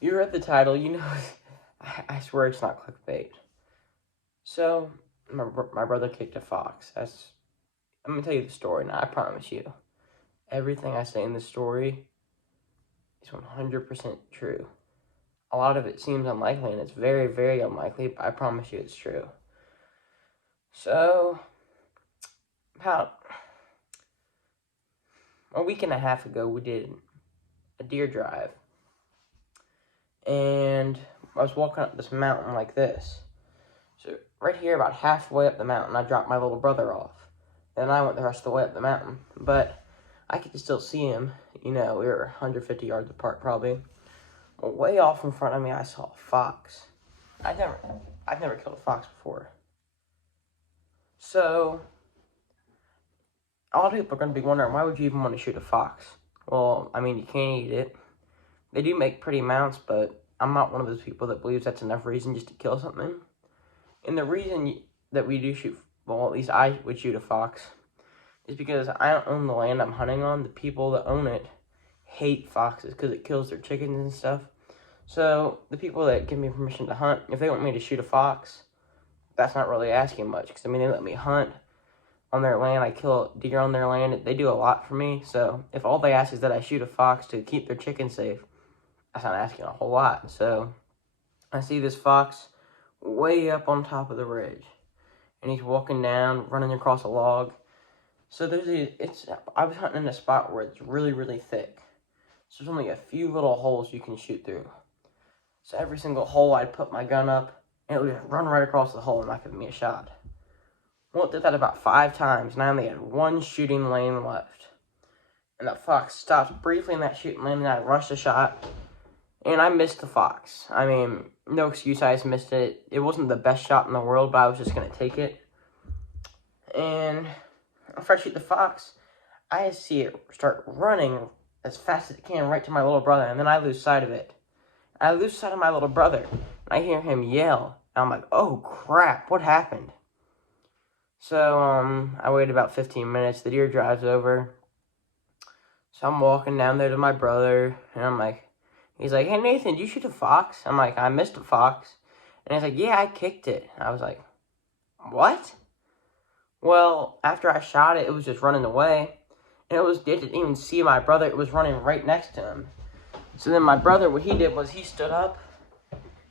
You read the title, you know, I swear it's not clickbait. So, my brother kicked a fox. I'm going to tell you the story now, I promise you. Everything I say in this story is 100% true. A lot of it seems unlikely, and it's very, very unlikely, but I promise you it's true. So, about a week and a half ago, we did a deer drive. And I was walking up this mountain like this. So right here, about halfway up the mountain, I dropped my little brother off. And I went the rest of the way up the mountain. But I could still see him. You know, we were 150 yards apart probably. Well, way off in front of me, I saw a fox. I've never killed a fox before. So, a lot of people are going to be wondering, why would you even want to shoot a fox? Well, I mean, you can't eat it. They do make pretty mounts, but I'm not one of those people that believes that's enough reason just to kill something. And the reason that we do shoot, well, at least I would shoot a fox, is because I don't own the land I'm hunting on. The people that own it hate foxes because it kills their chickens and stuff. So the people that give me permission to hunt, if they want me to shoot a fox, that's not really asking much. Because, I mean, they let me hunt on their land. I kill deer on their land. They do a lot for me. So if all they ask is that I shoot a fox to keep their chickens safe, that's not asking a whole lot. So I see this fox way up on top of the ridge, and he's walking down, running across a log. So I was hunting in a spot where it's really, really thick. So there's only a few little holes you can shoot through. So every single hole, I'd put my gun up, and it would run right across the hole and not give me a shot. Well, it did that about 5 times, and I only had one shooting lane left. And that fox stopped briefly in that shooting lane, and I rushed a shot. And I missed the fox. I mean, no excuse, I just missed it. It wasn't the best shot in the world, but I was just going to take it. And after I shoot the fox, I see it start running as fast as it can right to my little brother, and then I lose sight of it. I lose sight of my little brother, and I hear him yell. And I'm like, oh crap, what happened? So, I waited about 15 minutes. The deer drives over. So I'm walking down there to my brother, and I'm like, he's like, hey, Nathan, did you shoot a fox? I'm like, I missed a fox. And he's like, yeah, I kicked it. I was like, what? Well, after I shot it, it was just running away. And it didn't even see my brother. It was running right next to him. So then my brother, what he did was he stood up.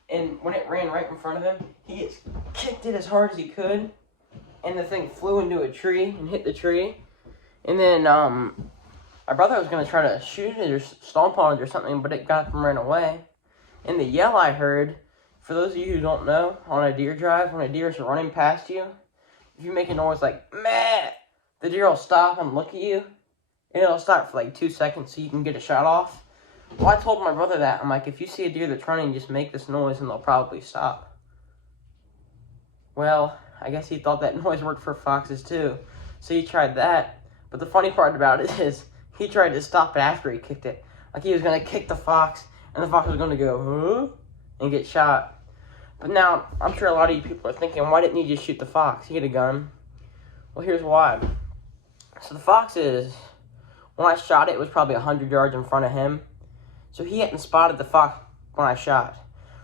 And when it ran right in front of him, he just kicked it as hard as he could. And the thing flew into a tree and hit the tree. And then, my brother was going to try to shoot it or stomp on it or something, but it got up and ran away. And the yell I heard, for those of you who don't know, on a deer drive, when a deer is running past you, if you make a noise like, meh, the deer will stop and look at you. And it'll stop for like 2 seconds so you can get a shot off. Well, I told my brother that. I'm like, if you see a deer that's running, just make this noise and they'll probably stop. Well, I guess he thought that noise worked for foxes too. So he tried that. But the funny part about it is, he tried to stop it after he kicked it. Like he was going to kick the fox, and the fox was going to go, huh? And get shot. But now, I'm sure a lot of you people are thinking, why didn't you just shoot the fox? He had a gun. Well, here's why. So the fox when I shot it, it was probably 100 yards in front of him. So he hadn't spotted the fox when I shot.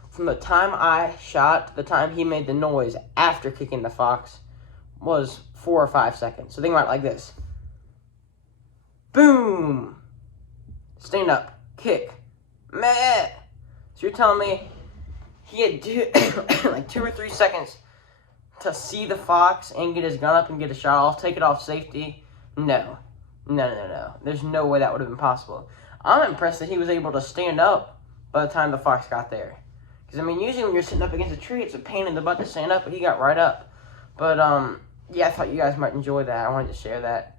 From the time I shot to the time he made the noise after kicking the fox was 4 or 5 seconds. So think about it like this. Boom! Stand up. Kick. Meh! So you're telling me he had like 2 or 3 seconds to see the fox and get his gun up and get a shot off, take it off safety? No. No. There's no way that would have been possible. I'm impressed that he was able to stand up by the time the fox got there. Because, I mean, usually when you're sitting up against a tree, it's a pain in the butt to stand up, but he got right up. But, yeah, I thought you guys might enjoy that. I wanted to share that.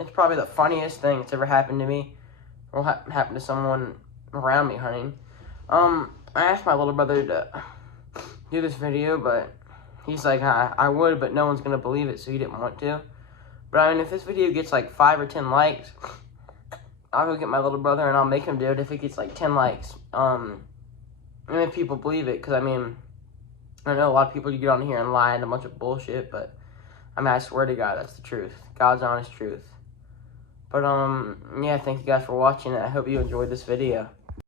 It's probably the funniest thing that's ever happened to me, or happened to someone around me hunting. I asked my little brother to do this video, but he's like, I would, but no one's going to believe it, so he didn't want to. But, I mean, if this video gets like 5 or 10 likes, I'll go get my little brother and I'll make him do it if it gets like 10 likes. And if people believe it, because, I mean, I know a lot of people you get on here and lie and a bunch of bullshit, but, I mean, I swear to God, that's the truth. God's honest truth. But, yeah, thank you guys for watching. I hope you enjoyed this video.